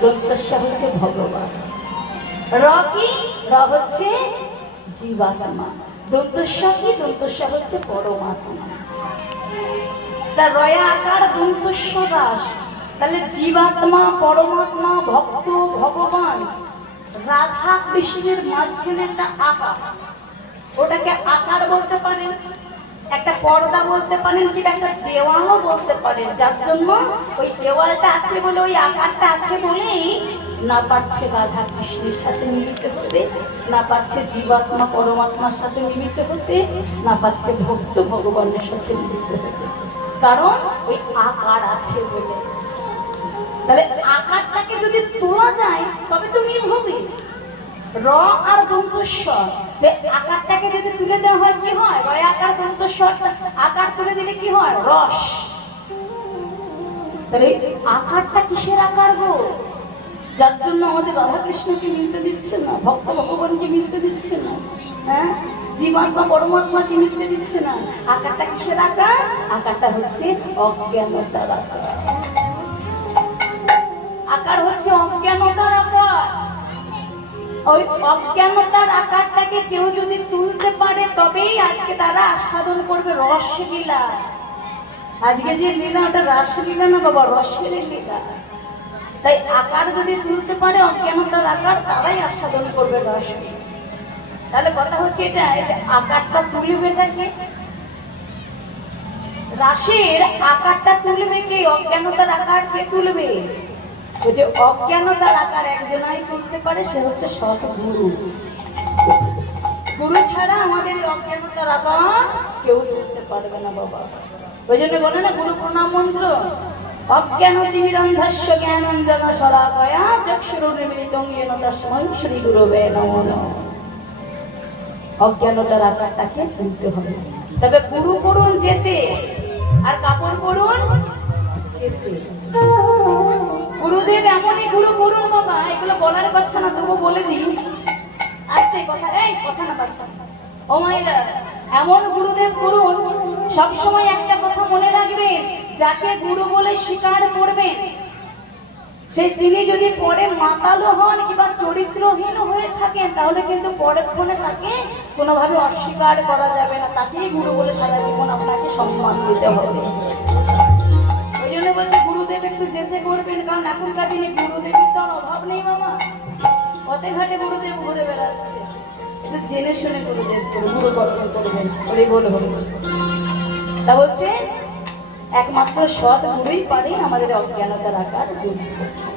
দন্তস্য হচ্ছে ভগবান, র কি, র হচ্ছে জীবাত্মা, দন্তস্য কি, দন্তস্য হচ্ছে পরমাত্মা। তা রয়া আকার দন্তস্য রাস, তাহলে জীবাত্মা, পরমাত্মা, ভক্ত, ভগবান, রাধা কৃষ্ণের মাঝখানে একটা আকার, ওটাকে আকার বলতে পারেন, একটা পর্দা বলতে পারেন, কিংবা একটা দেওয়ালও বলতে পারেন। যার জন্য ওই দেওয়ালটা আছে বলে, ওই আকারটা আছে বলেই না পারছে রাধা কৃষ্ণের সাথে মিলিত হতে, না পারছে জীবাত্মা পরমাত্মার সাথে মিলিত হতে, না পারছে ভক্ত ভগবানের সাথে মিলিত হতে, কারণ ওই আকার আছে বলে। তাহলে আকারটাকে যদি তোলা যায় তবে তো মিল হবে। র আর দন্তস্ব, আকারটাকে যদি তুলে দেওয়া হয় কি হয়, র আকার দন্তস্ব আকার তুলে দিলে কি হয়, রস। তাহলে আকারটা কিসের আকার গো? যার জন্য আমাদের রাধা কৃষ্ণকে মিলতে দিচ্ছে না, ভক্ত ভগবানকে মিলতে দিচ্ছে না, হ্যাঁ, জীবাত্মা পরমাত্মাকে মিলতে দিচ্ছে না। আকারটা কিসের আকার? আকারটা হচ্ছে অজ্ঞানতার আকার। আকার হচ্ছে অজ্ঞানতার আকার। ওই অজ্ঞানতার আকারটাকে কেউ যদি তুলতে পারে তবেই আজকে তারা আস্বাদন করবে রসলীলা। আজকে যে লীলা, ওটা রাসলীলা না বাবা, রসের লীলা। তাই আকার যদি তুলতে পারে অজ্ঞানতার আকার, তারাই আস্বাদন করবে রস। তাহলে কথা হচ্ছে এটা, আকারটা তুলবে এটাকে, রাসের আকারটা তুলবে কে? অজ্ঞানতার আকার কে তুলবে? ওই যে অজ্ঞানতার আকার একজনাই তুলতে পারে, সে হচ্ছে সৎগুরু। গুরু ছাড়া আমাদের অজ্ঞানতার আকার কেউ তুলতে পারবে না বাবা। ওই জন্য বলে না গুরু প্রণাম মন্ত্র, অজ্ঞানতিমিরন্ধস্য জ্ঞানাঞ্জন শলাকয়া চক্ষুরুন্মিলিতং येन তস্मै শ্রী গুরবে নমঃ। অজ্ঞানতার আকারটাকে তুলতে হবে। তবে গুরু করুন যেচে, আর কাপড় করুন কেচে। গুরুদেব এমনই গুরু করুন বাবা, এগুলো বলার কথা না, তবু বলে দিই। আজকে কথা, এই কথা না বাচ্চা, ও মায়েরা, এমন গুরুদেব করুন, সবসময় একটা কথা মনে রাখবেন, যাকে গুরু বলে স্বীকার করবেন, সেই তিনি যদি পরে মাতালো হন কিংবা চরিত্রহীন হয়ে থাকেন, তাহলে কিন্তু পরক্ষণে তাকে কোনোভাবে অস্বীকার করা যাবে না। তাকেই গুরু বলে সারা জীবন আপনাকে সম্মান দিতে হবে। ওই জন্য বলছে গুরুদেব একটু যেচে করবেন, কারণ এখনকার দিনে গুরুদেবের তো অভাব নেই বাবা। পথে ঘাটে গুরুদেব ঘুরে বেড়াচ্ছে, একটু জেনে শুনে গুরুদেব গুরু গঠন করবেন, ওই বলবো। তা বলছে একমাত্র সৎ গুরুই পারে আমাদের অজ্ঞানতার আকার দূর করতে।